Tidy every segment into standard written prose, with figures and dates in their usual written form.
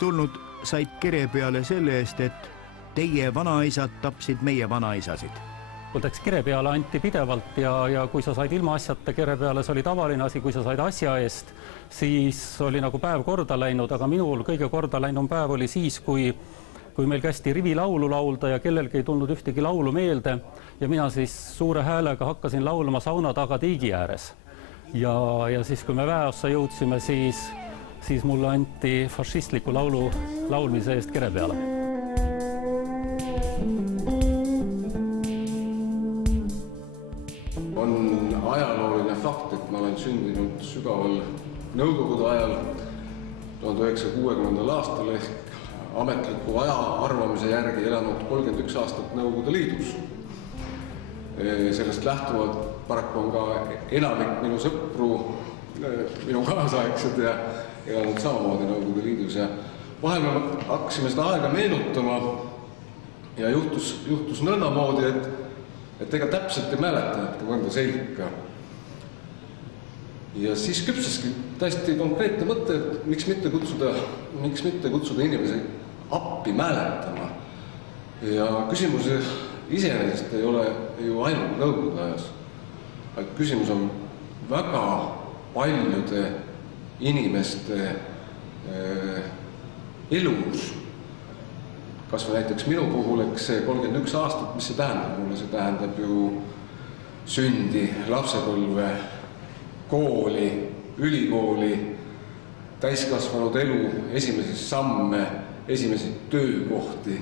tulnud, said kere peale selle eest, et teie vanaisad tapsid meie vanaisasid. Eks kere peale anti pidevalt ja kui sa said ilma asjata kere peale, see oli tavaline asi, kui sa said asja eest, siis oli nagu päev korda läinud, aga minul kõige korda läinud päev oli siis, kui meil kästi rivilaulu laulda ja kellelgi ei tulnud ühtegi laulu meelde ja mina siis suure häälega hakkasin laulma sauna taga tiigi ääres. Ja siis, kui me väeossa jõudsime, siis mulle anti fašistliku laulu laulmise eest kere peale. On ajalooline fakt, et ma olen sündinud sügaval Nõukogude ajal 1960. aastal ehk ametliku arvamise järgi elanud 31 aastat Nõukogude Liidus. Sellest lähtuvalt paraku on ka enamik minu sõpru, minu kaasaegsed ja elanud samamoodi Nõukogude Liidus ja vahel me hakkasime seda aega meenutama ja juhtus nõndamoodi, et ega täpselt ei mäleta, et mõnda selka. Ja siis küpseski täiesti konkreetne mõte, et miks mitte kutsuda inimesi appi mäletama. Ja küsimus iseenesest ei ole ju ainult Nõukogude ajas, vaid küsimus on väga paljude inimeste elus. Kas või näiteks minu puhul, eks see 31 aastat, mis see tähendab mulle, see tähendab ju sündi, lapsepõlve, kooli, ülikooli, täiskasvanud elu, esimesi samme, esimesi töökohti.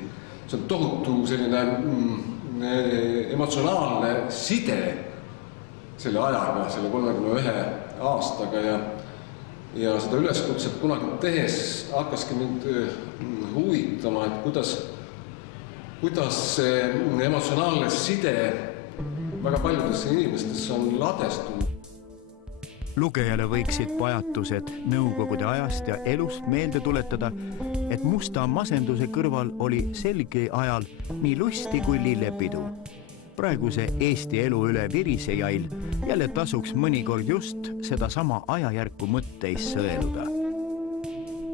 See on tohutu selline emotsionaalne side selle ajaga, selle 31 aastaga ja seda üleskutset kunagi tehes hakkaski mind huvitama, et kuidas see emotsionaalne side väga paljudesse inimestesse on ladestunud. Lugejale võiksid pajatused Nõukogude ajast ja elust meelde tuletada, et musta masenduse kõrval oli selgi ajal nii lusti kui lillepidu. Praeguse Eesti elu üle virisejail jälle tasuks mõnikord just seda sama ajajärku mõtteis sõeluda.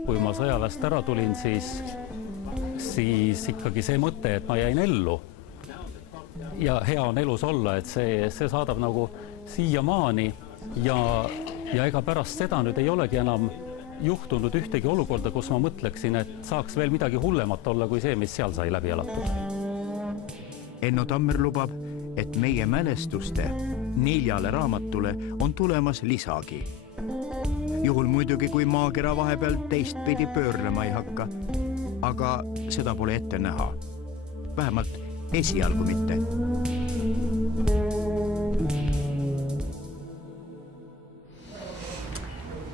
Kui ma sõjaväest ära tulin, siis ikkagi see mõte, et ma jäin ellu ja hea on elus olla, et see saadab nagu siiamaani. Ja ega pärast seda nüüd ei olegi enam juhtunud ühtegi olukorda, kus ma mõtleksin, et saaks veel midagi hullemat olla kui see, mis seal sai läbi elatud. Enno Tammer lubab, et meie mälestuste 4 raamatule on tulemas lisagi. Juhul muidugi, kui maakera vahepeal teistpidi pöörlema ei hakka, aga seda pole ette näha. Vähemalt esialgu mitte.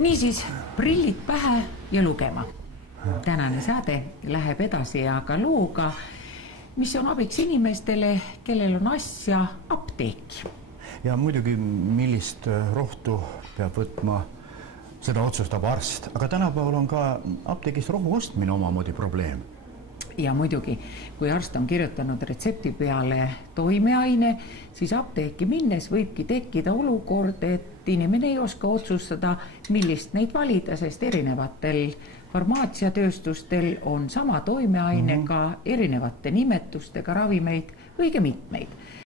Niisiis, prillid pähe ja lugema. Tänane saade läheb edasi aga looga, mis on abiks inimestele, kellel on asja apteeki. Ja muidugi, millist rohtu peab võtma, seda otsustab arst. Aga tänapäeval on ka apteegist rohu ostmine omamoodi probleem. Ja muidugi, kui arst on kirjutanud retsepti peale toimeaine, siis apteeki minnes võibki tekkida olukord, et inimene ei oska otsustada, millist neid valida, sest erinevatel farmaatsiatööstustel on sama toimeainega erinevate nimetustega ravimeid õige mitmeid.